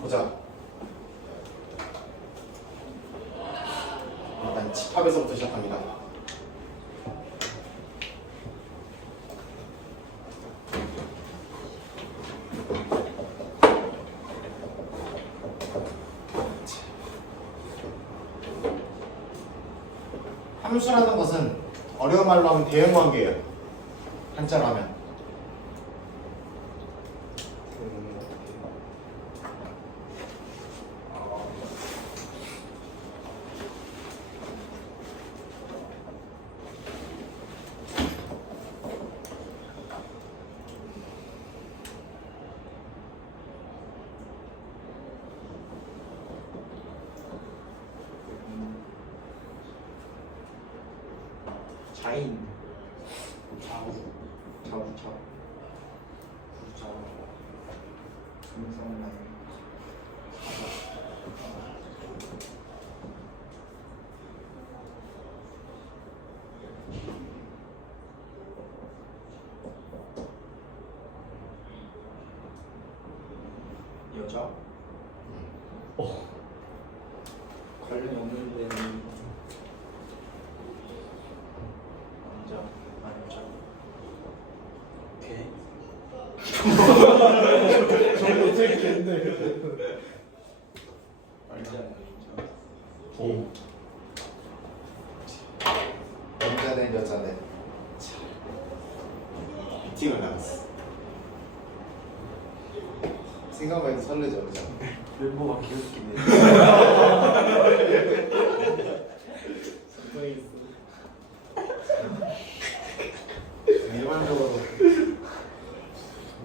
보자. 일단 집합에서부터 시작합니다. 함수라는 것은 어려운 말로 하면 대응 관계예요. 한자로 하면. 자인 좌우 좌우 좌우 중성만 여자 관련이 없는 데는 남자 남자 오케이 저거 되겠네. 남자 오. 남자네 여자네. 미팅을 나갔어. 생각만 해도 설레죠, 그죠? 멤버가 귀엽긴 해. 일반적으로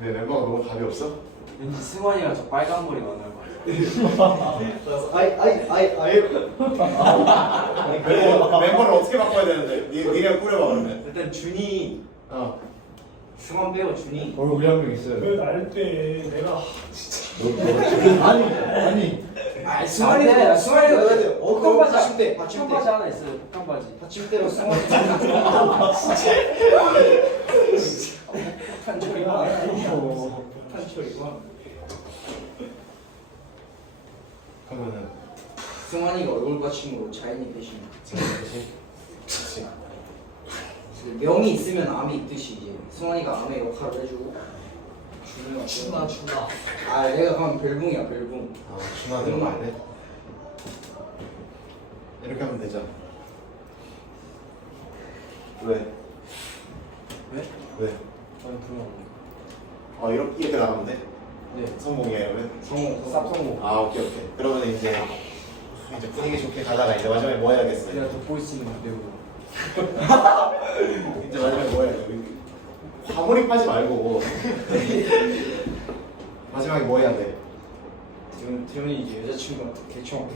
내 멤버가 너무 답이 없어? 왠지 승환이가 저 빨간 머리 만날 것 같아. 멤버를 어떻게 바꿔야 되는데? 니네가 꾸려봐 그러면. 일단 준이 어. 승원 빼고 준이 우리 한 명 있어요. 왜 날 때 내가 아니 승환이가 넣어야 돼요. 흑한 바지, 받침대 흑한 바지 하나 있어요. 흑한 바지. 받침대로 승환이 탄철이가 탄철이가 그러면은 승환이가 얼굴 받침으로 자연이 대신 그치. 명이 있으면 암이 있듯이 이제 승환이가 암의 역할을 해주고 준이가 준아. 아 얘가 그럼 별붕이야 별붕. 아, 중간에 너무 안 돼? 이렇게 하면 되죠. 왜? 왜? 왜? 저는 그런 거. 이렇게 나가면 돼? 네. 성공이에요, 그러면? 성우 쌉성공. 아, 오케이. 그러면 이제 분위기 좋게 가다가 이제 마지막에 뭐 해야겠어요? 내가 더 보이스 있는 거 내고. 이제 마지막에 뭐 해야 돼? 과몰입하지 말고 마지막에 뭐 해야 돼? 지금 태현이 이제 여자친구한테 개총.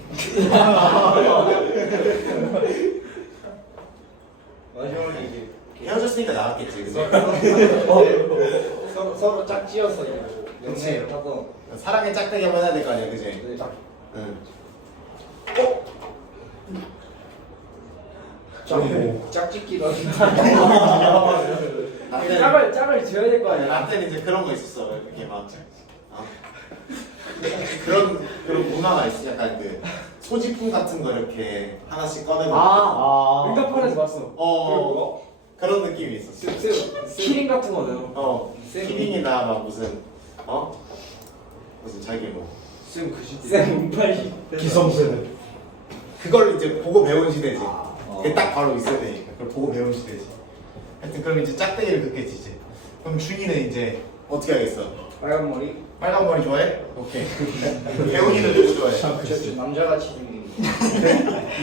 마지막에 이제 헤어졌으니까 나왔겠지, 그치? 서로 짝지어서 이제 그치. 연애를 하던. 사랑의 짝대기 한번 해야 될 거 아니야, 그치? 네. 응. 짝짓기도 하는데. 나 때는, 짝을 지어야 될 거 아니야. 나 때는 이제 그런 거 있었어. 이렇게 막. 그런 문화가 있어. 약간 그 소지품 같은 거 이렇게 하나씩 꺼내고. 응답하려서 봤어. 그런 느낌이 있었어. 키링 같은 거는. 키링이나 막 무슨 무슨 자기 뭐 쌤 글씨. 쌤 운빨이. 기성세대. 그걸 이제 보고 배운 시대지. 그게 딱 바로 있어야 되니까. 그걸 보고 배운 시대지. 하여튼 그럼 이제 짝대기를 긋겠지 이제. 그럼 준이는 이제 어떻게 하겠어? 빨간 머리. 빨간 머리 좋아해? 오케이. 배훈이는 누구 좋아해? 저 남자같이 생긴.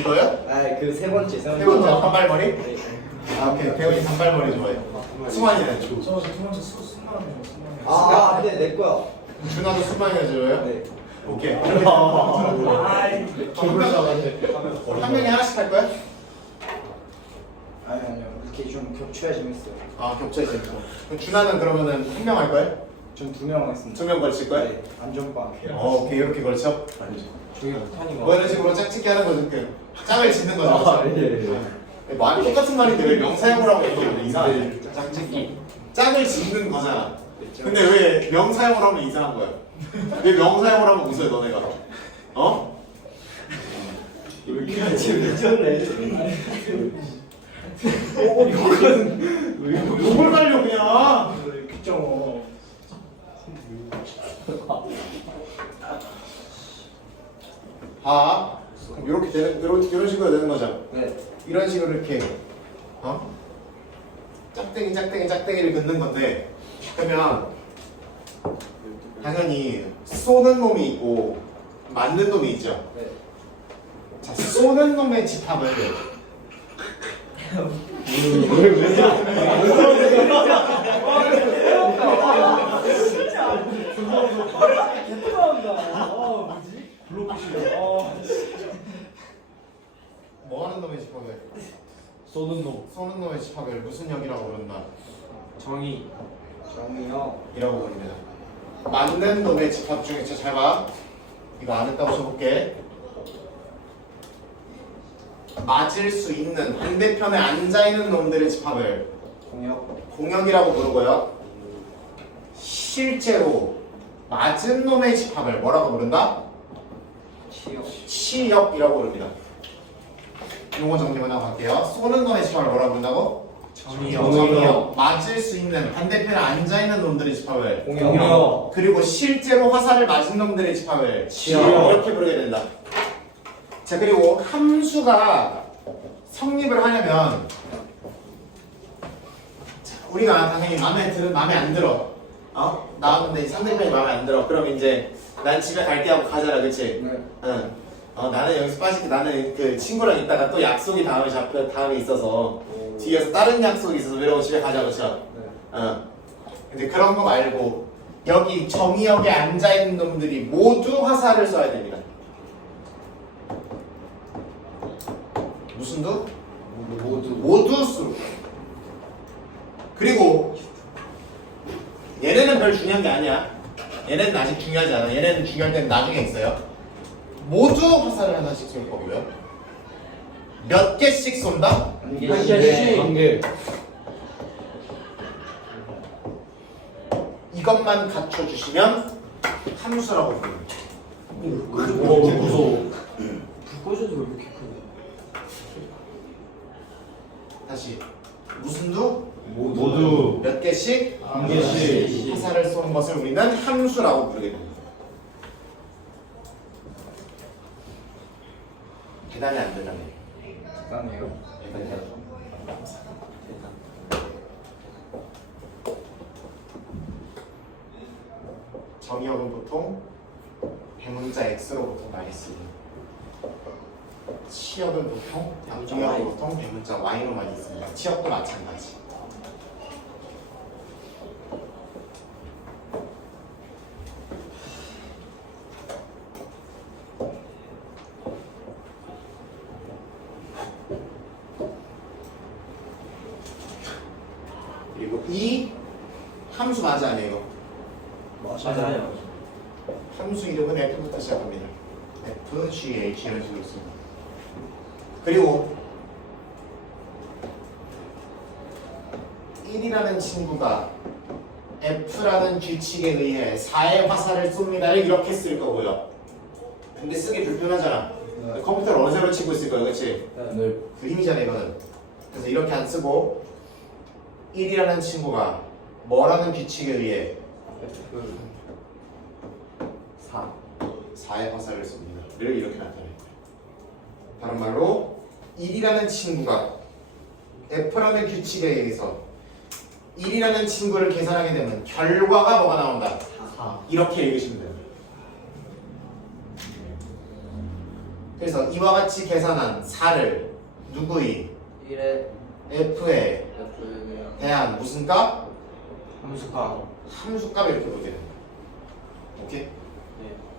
이거요? 아그 세 번째 세 세 번째 단발머리? 네. 아 오케이. 배훈이 단발머리 좋아해. 승환이는? 저 두 번째 승관이에요. 아 근데 내 거야. 준하도 승환이가 좋아해요? 네. 오케이. 아이 한 명이 하나씩 할 거야? 아니요 이렇게 좀 겹쳐야 재밌어요. 아 겹쳐야 재밌고. 그럼 준하는 그러면은 한 명 할 거야? 전 2명 하겠습니다. 두 명 걸칠 거야? 네. 안전빵. 오케이 이렇게 걸쳐? 저기 못하니까. 뭐 이런 식으로 짝짓기 하는 거죠. 그 짝을 짓는 거죠. 말이 똑같은 말인데 왜 명사형으로 하고 있는 이상하네. 짝짓기. 짝을 짓는 거잖아. 근데 왜 명사용을 하면 이상한 거야? 왜 명사용을 하면 웃어요 너네가? 어? 미쳤네. 욕을 달려 그냥. 그죠. 봐. 그럼 이렇게 되는 이런 식으로 되는 거죠. 네. 이런 식으로 이렇게 짝대기를 긋는 건데 그러면 당연히 쏘는 놈이 있고 맞는 놈이 있죠. 네. 자, 쏘는 놈의 집합을 뭐 하는 놈의 집합을 쏘는 놈. 쏘는 놈의 집합을 무슨 역이라고 부른다? 정의. 정이요. 이라고 부릅니다. 맞는 놈의 집합 중에 잘 봐. 이거 안 했다고 쳐볼게. 맞을 수 있는 반대편에 앉아있는 놈들의 집합을 공역. 공역이라고 부르고요. 실제로 맞은 놈의 집합을 뭐라고 부른다? 치역. 치역이라고 부릅니다. 용어 정리만 하고 갈게요. 쏘는 놈의 집합을 뭐라고 부른다고? 정의역. 맞을 수 있는 반대편에 앉아있는 놈들의 집합을 공역. 그리고 실제로 화살을 맞은 놈들의 집합을 치역. 이렇게 부르게 된다. 자, 그리고 함수가 성립을 하려면 자, 우리가 당연히 마음에 안 들어. 나왔는데 상대편이 마음에 안 들어. 그럼 이제 난 집에 갈게 하고 가잖아, 그렇지? 네. 응. 나는 여기서 빠질게. 나는 그 친구랑 있다가 또 약속이 다음에 있어서 뒤에서 다른 약속이 있어서 외로워 집에 가자, 그렇죠? 네. 근데 그런 거 말고 여기 정의역에 앉아 있는 놈들이 모두 화살을 쏴야 됩니다. 무슨 두? 모두 수. 그리고 얘네는 별 중요한 게 아니야. 얘네는 아직 중요하지 않아. 얘네는 중요할 때는 나중에 있어요. 모두 화살을 하나씩 쏠 거고요. 몇 개씩 쏜다? 한 한 개. 이것만 갖춰주시면 함수라고 부릅니다. 오, 무서워. 불 꺼져도 왜 이렇게 크네? 다시 무슨 두? 모두 몇 개씩? 한 개씩. 화살을 쏘는 것을 우리는 함수라고 부르게 됩니다. 계단이 안 되다네. 대단해요. 정의역은 보통 대문자 X로 보통 많이 쓰고 치역은 보통 정의역은 보통 대문자 Y로 많이 씁니다. 치역도 마찬가지. 그리고 이 함수 맞아 안 해요? 맞아요. 함수 이름은 F부터 시작합니다. F, G, H 이런 식으로 씁니다. 그리고 1이라는 친구가 F라는 규칙에 의해 4의 화살을 쏩니다를 이렇게 쓸 거고요. 근데 쓰기 불편하잖아. 컴퓨터를 어느 색으로 치고 있을 거야, 그렇지? 네. 그림이잖아 이거는. 그래서 이렇게 안 쓰고 1이라는 친구가 뭐라는 규칙에 의해 4의 화살을 쏩니다. 를 이렇게 나타낼 거예요. 다른 말로 1이라는 친구가 F라는 규칙에 의해서 1이라는 친구를 계산하게 되면 결과가 뭐가 나온다? 4. 이렇게 읽으시면 됩니다. 그래서 이와 같이 계산한 4를 누구의? 1에 F에 F에 대한 무슨 값? 함수가. 함수값 이렇게 보게 됩니다. 오케이? 네.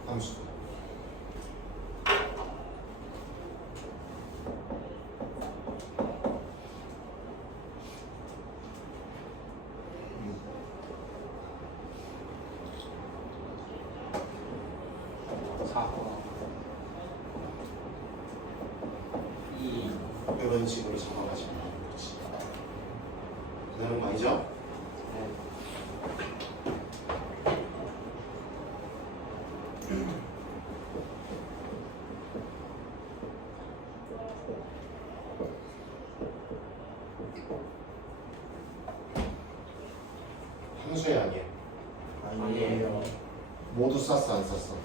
함수. 이런 식으로 잡아가시면 되는 거지. 되는 거 아니죠? 모두 썼어 안 썼어?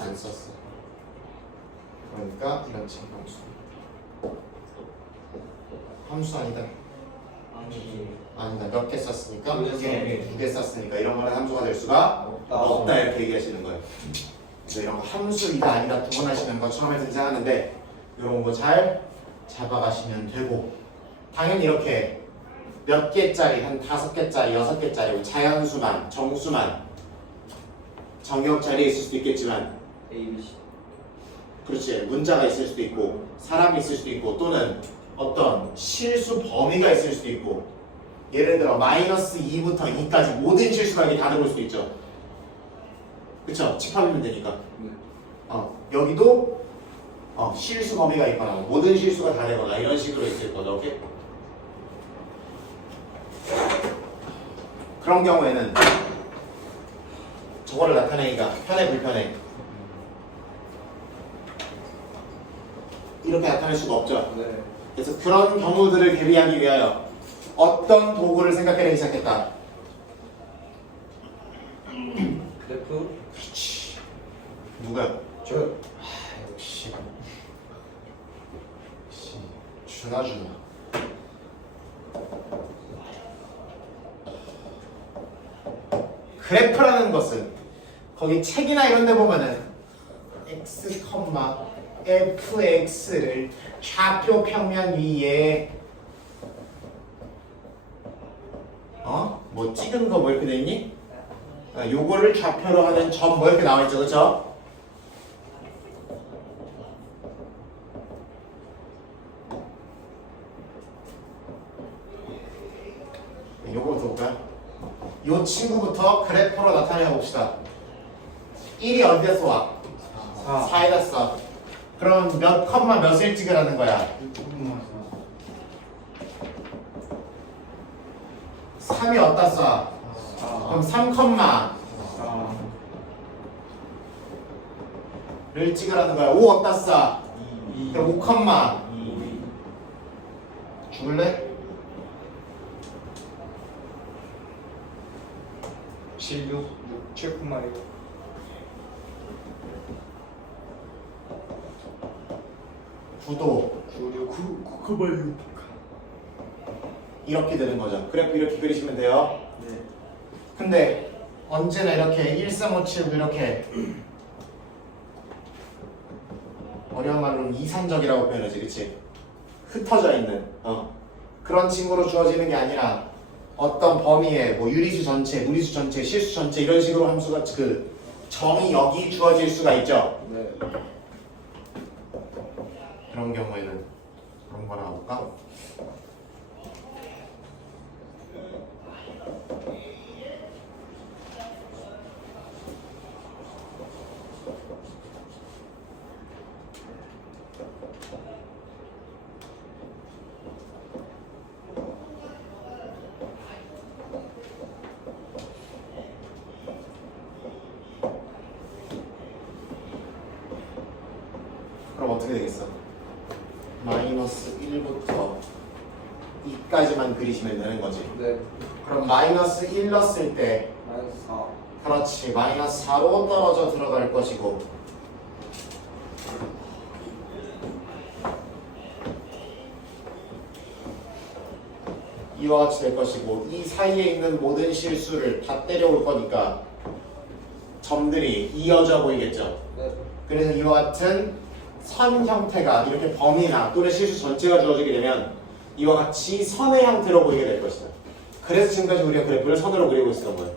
안 썼어. 그러니까 이런 친구 함수 아니다. 아니다. 몇 개 썼으니까? 두 개. 2개 썼으니까 이런 거는 함수가 될 수가 없다 이렇게 얘기하시는 거예요. 그래서 이런 거 함수이다 아니다 구분하시는 거 처음에 등장하는데 이런 거 잘 잡아가시면 되고 당연히 이렇게 몇 개짜리 한 5개짜리 6개짜리 자연수만 정수만 정역 자리에 있을 수도 있겠지만 A, B, C. 그렇지 문자가 있을 수도 있고 사람이 있을 수도 있고 또는 어떤 실수 범위가 있을 수도 있고 예를 들어 마이너스 2부터 2까지 모든 실수가 여기 다 들어올 수도 있죠. 그쵸? 집합이면 되니까. 여기도 실수 범위가 있거나 모든 실수가 다 되거나 이런 식으로 있을 거다. 오케이? 그런 경우에는 저거를 나타내기가 편해 불편해? 이렇게 나타낼 수가 없죠. 네. 그래서 그런 경우들을 대비하기 위하여 어떤 도구를 생각해내기 시작했다. 그래프. 그렇지. 누가요? 저. 역시 준아. 그래프라는 것은 거기 책이나 이런 데 보면은 x, fx를 좌표 평면 위에 뭐 찍은 거 뭐 이렇게 돼 있니? 요거를 좌표로 하는 점 뭐 이렇게 나와 있죠, 그렇죠? 요거부터 볼까요? 요 친구부터 그래프로 나타내 봅시다. 1이 어디에서 와? 4에다 써. 그럼 몇 컴마 몇을 찍으라는 거야? 3이 어디다 써? 그럼 3컴마를 찍으라는 거야. 5 어디다 써? 그럼 5 컴마 죽을래? 7, 7,1 9도 9,6 이렇게 되는 거죠. 그래프 이렇게 그리시면 돼요. 네. 근데 언제나 이렇게 1357도 이렇게 어려운 말로는 이산적이라고 표현하지, 그치? 흩어져 있는 그런 친구로 주어지는 게 아니라 어떤 범위에 뭐 유리수 전체, 무리수 전체, 실수 전체 이런 식으로 함수가 그 정이 여기 주어질 수가 있죠. 네. 그런 경우에는 그런 거나 볼까? 그럼 어떻게 되겠어? 마이너스 1부터 2까지만 그리시면 되는 거지. 네. 그럼 마이너스 1 넣었을 때 마이너스 4. 그렇지 마이너스 4로 떨어져 들어갈 것이고 이와 같이 될 것이고 이 사이에 있는 모든 실수를 다 때려올 거니까 점들이 이어져 보이겠죠. 네. 그래서 이와 같은 선 형태가 이렇게 범위나 또는 실수 전체가 주어지게 되면 이와 같이 선의 형태로 보이게 될 것이다. 그래서 지금까지 우리가 그래프를 선으로 그리고 있었던 거예요.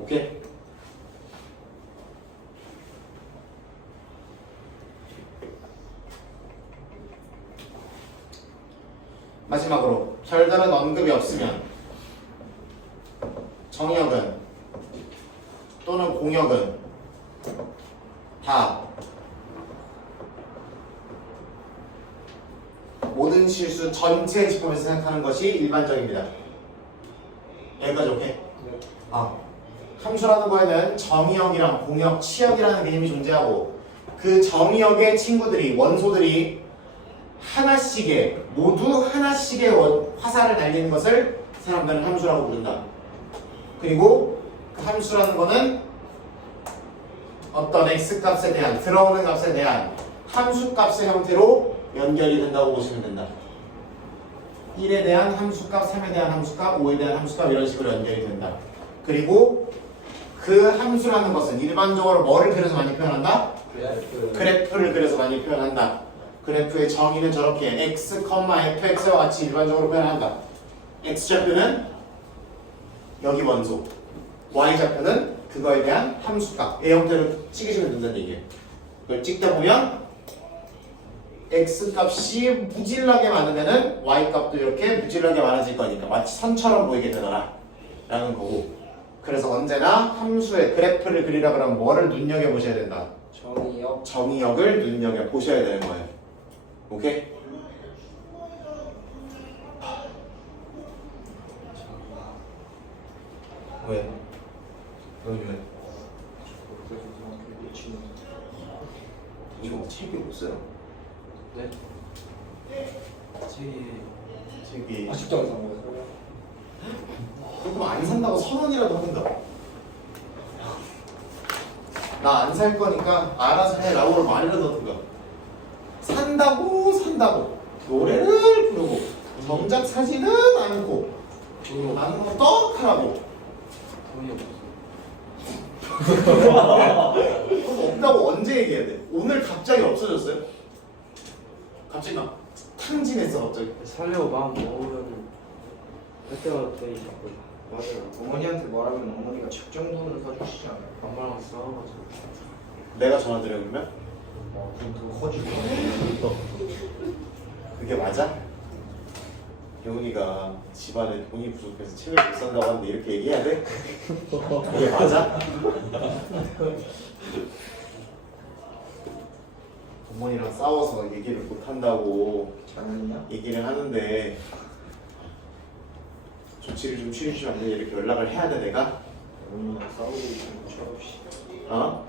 오케이? 마지막으로 별다른 언급이 없으면 정역은 또는 공역은 다 모든 실수 전체의 지점에서 생각하는 것이 일반적입니다. 여기까지 오케이? 함수라는 거에는 정의역이랑 공역, 치역이라는 개념이 존재하고 그 정의역의 친구들이 원소들이 하나씩의 모두 하나씩의 화살을 날리는 것을 사람들은 함수라고 부른다. 그리고 그 함수라는 거는 어떤 x값에 대한 들어오는 값에 대한 함수값의 형태로 연결이 된다고 보시면 된다. 1에 대한 함수값, 3에 대한 함수값, 5에 대한 함수값 이런 식으로 연결이 된다. 그리고 그 함수라는 것은 일반적으로 뭐를 그려서 많이 표현한다? 그래프를 그려서 많이 표현한다. 그래프의 정의는 저렇게 x, fx와 같이 일반적으로 표현한다. x좌표는 여기 원소, y좌표는 그거에 대한 함수값 의 형태로 찍으시면 된다는 얘기예요. 그걸 찍다 보면 x값이 무질나게 많으면은 y값도 이렇게 무질나게 많아질 거니까 마치 선처럼 보이게 되더라 라는 거고, 그래서 언제나 함수의 그래프를 그리라 그러면 뭐를 눈여겨보셔야 된다? 정의역. 정의역을 눈여겨보셔야 되는 거예요. 오케이? 왜? 여기 왜? 이거 책이 없어요? 네? 책이 아직도 안 산 거예요? 조금 안 산다고 1,000원이라도 한다. 나 안 살 거니까 알아서 해 라고 말이라도 하든가. 산다고 노래를 부르고 정작 사지는 않고 나는 뭐 떡하라고 돈이 없어. 그럼 없다고 언제 얘기해야 돼? 오늘 갑자기 없어졌어요? 갑자기 막 탕진했어 갑자기. 살려고 마음 먹으면 그때마다 돈이 자꾸 맞아요. 어머니한테 말하면 어머니가 책정 돈을 사주시지 않아요? 엄마랑 싸워가지고. 내가 전화 드려 그러면? 그럼 그거 허주고. 그게 맞아? 경훈이가 집안에 돈이 부족해서 책을 못 산다고 하는데 이렇게 얘기해야 돼? 그게 맞아? 부모님이랑 싸워서 얘기를 못 한다고 장난이야? 얘기를 하는데 조치를 좀 취해주시면 안 되냐 이렇게 연락을 해야 돼 내가? 어머니랑 싸우고 있으면 저없이. 어?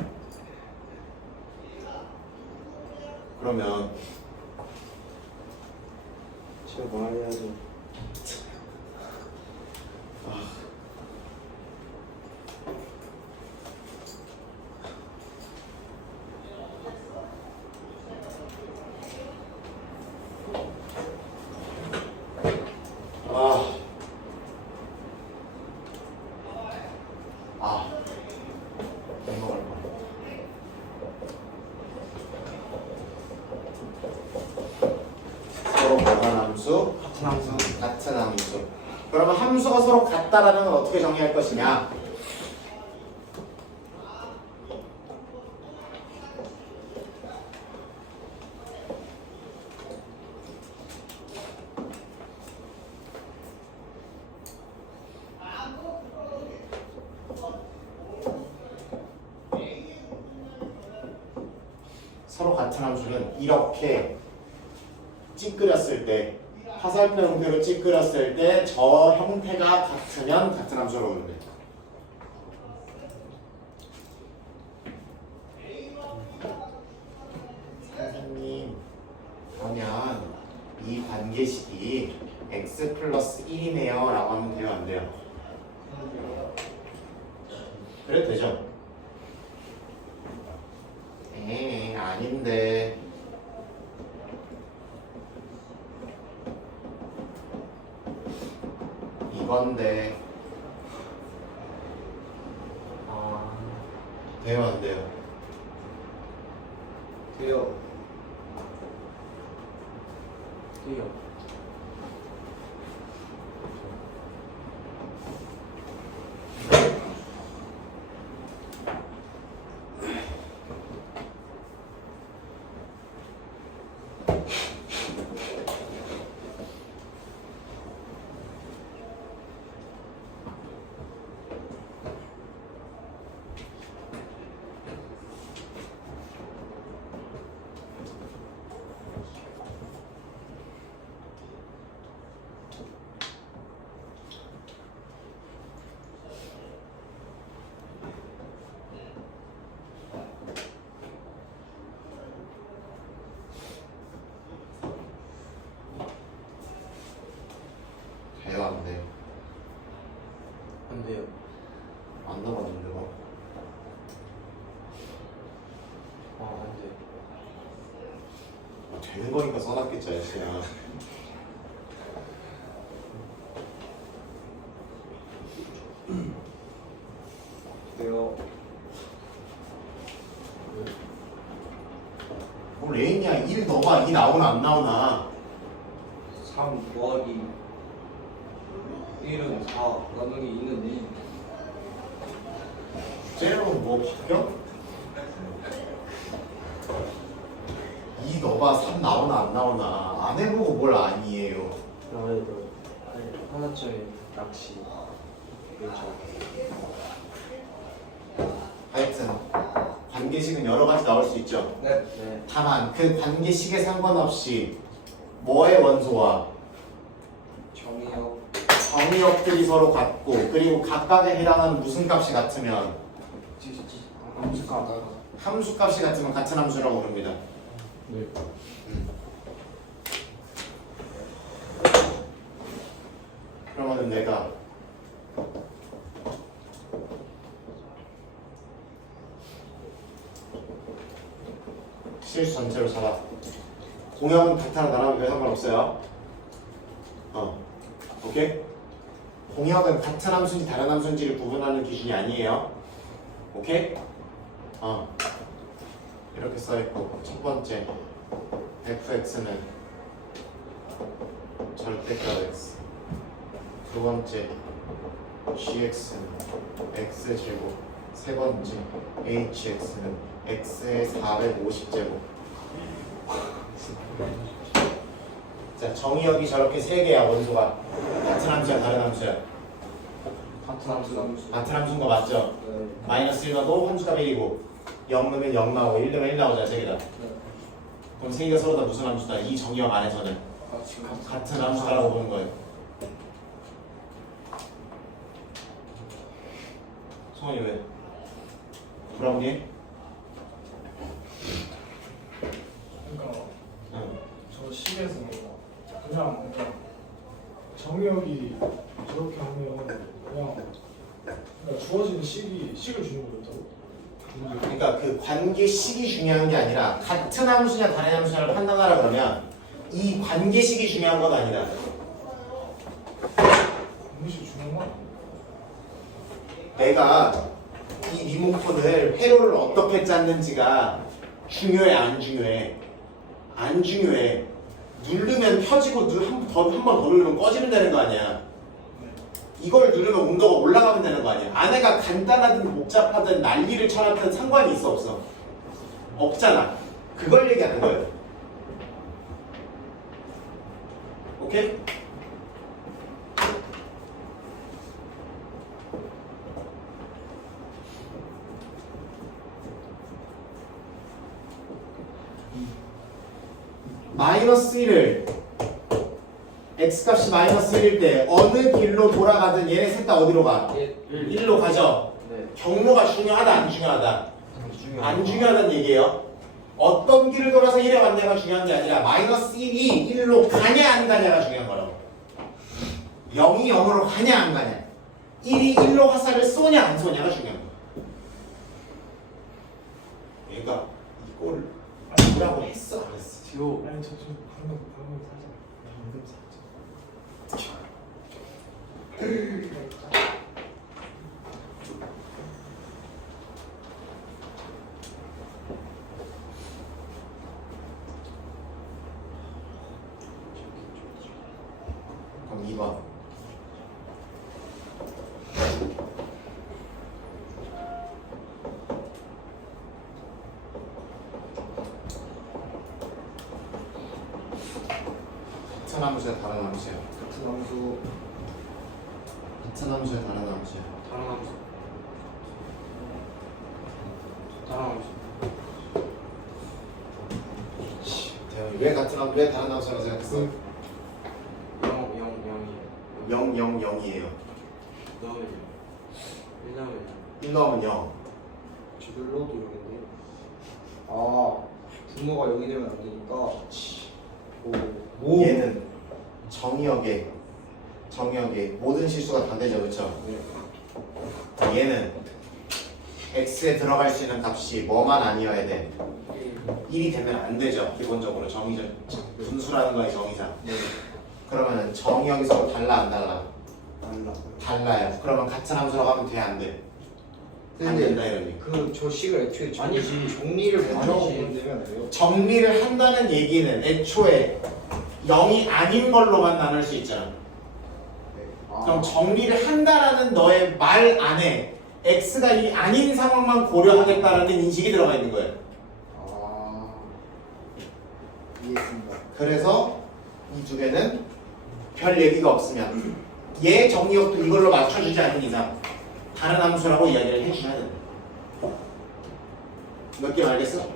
그러면 제가 말해야죠. 넘어갈 거야. 서로 뭐가 함수? 같은 함수. 같은 함수. 그러면 함수가 서로 같다라는 건 어떻게 정의할 것이냐? 서로 같은 함수는 이렇게 찌그렸을 때, 화살표 형태로 찌그렸을 때 저 형태가 같으면 같은 함수라고 부르는 거예요. 선생님, 그러면 이 관계식이 x 플러스 1이네요 라고 하면 돼요, 안 돼요? 그래도 되죠? 아닌데 이건데 돼요 안 돼요? 돼요. 뛰어. 있는 거니까 써놨겠죠, 애씨야. 그래요. 뭐 레인이야 1 넣어봐. 2 나오나 안 나오나. 3 더하기 1은 4 나누기 2는 2. 쟤는 뭐 바뀌어? 2 넣어봐. 3 나오나 안 나오나. 안 해보고 뭘 아니에요. 나도 하나쯤에 낚시. 그렇죠. 하여튼 관계식은 여러 가지 나올 수 있죠. 네. 네. 다만 그 관계식에 상관없이 뭐의 원소와 정의요. 정의역들이 서로 같고 그리고 각각에 해당하는 무슨 값이 같으면 함수값. 함수 값이 같으면 같은 함수라고 부릅니다. 네. 그러면 내가 실수 전체로 잡아. 공역은 같아나 나라면 별 상관없어요. 오케이? 공역은 같은 함수인지 다른 함수인지를 구분하는 기준이 아니에요. 오케이? 이렇게 써있고 첫 번째 fx는 절대값 x, 두 번째 gx는 x제곱, 세 번째 hx는 x의 450제곱. 자, 정의역이 저렇게 세 개야. 원소가 같은 함수야 다른 함수야? 같은 함수. 같은 함수인 거 맞죠? 네. 마이너스 1 넣어도 함수가 1이고 0 넣으면 0 나오고 1 넣으면 1 나오잖아. 세 개다. 네. 그럼 세 개가 서로 다 무슨 함수다? 이 정의역 안에서는 같은 함수라고 보는 거예요. 성원이 왜? 브라운이? 그러니까 응. 저 식에서 그냥 정의역이 저렇게 하면 그냥 그러니까 주어지는 식을 주는 거였다고? 그러니까 그 관계식이 중요한 게 아니라 같은 함수냐 다른 함수냐를 판단하라 그러면 이 관계식이 중요한 건 아니다. 공식 중요한 건 아니야. 내가 이 리모컨을 회로를 어떻게 짰는지가 중요해 안 중요해? 안 중요해. 누르면 펴지고 한 번 더 누르면 꺼지면 되는 거 아니야. 이걸 누르면 온도가 올라가면 되는 거 아니야. 안에가 간단하든 복잡하든 난리를 쳐놨든 상관이 있어 없어? 없잖아. 그걸 얘기하는 거예요. 오케이? 마이너스 1을 x값이 마이너스 1일 때 어느 길로 돌아가든 얘네 셋 다 어디로 가? 1로 가죠. 네. 경로가 중요하다 안 중요하다? 중요해요. 안 중요하다는 얘기예요. 어떤 길을 돌아서 1에 왔냐가 중요한 게 아니라 마이너스 1이 1로 가냐 안 가냐가 중요한 거라고. 0이 0으로 가냐 안 가냐, 1이 1로 화살을 쏘냐 안 쏘냐가 중요한 거야. 얘가 이걸 뭐라고 했어 안 했어? 지호. 아니 저 방금 살짝 방금 살짝 그럼 2번. 같은 함수야 다른 함수야? 같은 함수. 같은 함수야 다른 함수야? 다른 함수. 다른 함수. 대현이 왜 같은 함수 왜 다른 함수라고 생각했어? 0, 0, 0이에요. 0, 0, 0이에요. 넣으면 1 넣으면 1 넣으면 0. 주들러도 0인데. 아, 분모가 0이 되면 안 되니까. 오. 얘는 정의역에 모든 실수가 다 되죠, 그렇죠? 얘는 x에 들어갈 수 있는 값이 뭐만 아니어야 돼? 1이 되면 안 되죠. 기본적으로 정의적 분수라는 거의 정의상. 네. 그러면은 정의 여기서 달라 안 달라? 달라. 달라요. 그러면 같은 함수라고 하면 돼 안 돼? 안 근데 된다 이러니. 그 식을 애초에 아니지. 정리를 먼저 아니지. 보면 되면 돼요. 정리를 한다는 얘기는 애초에 0이 아닌 걸로만 나눌 수 있잖아. 네. 그럼 정리를 한다라는 너의 말 안에 x가 이 아닌 상황만 고려하겠다라는 인식이 들어가 있는 거예요. 아, 이해했습니다. 그래서 이 두 개는 별 얘기가 없으면 얘 정리역도 이걸로 맞춰주지 않는 이상 다른 함수라고 이야기를 해주셔야 된다. 느낌 알겠어?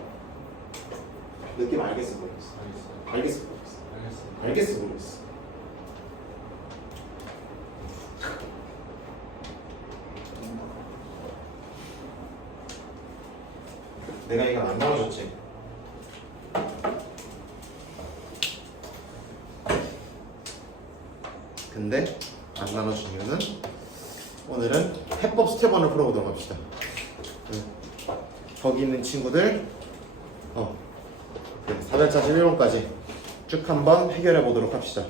느낌 알겠어 모르겠어? 알겠어 모르겠어? 알겠어 모르겠어? 내가 이거 안 나눠줬지? 근데 안 나눠준 이유는 오늘은 해법 스텝 1을 풀어보도록 합시다. 거기 있는 친구들 441번까지 쭉 한번 해결해 보도록 합시다.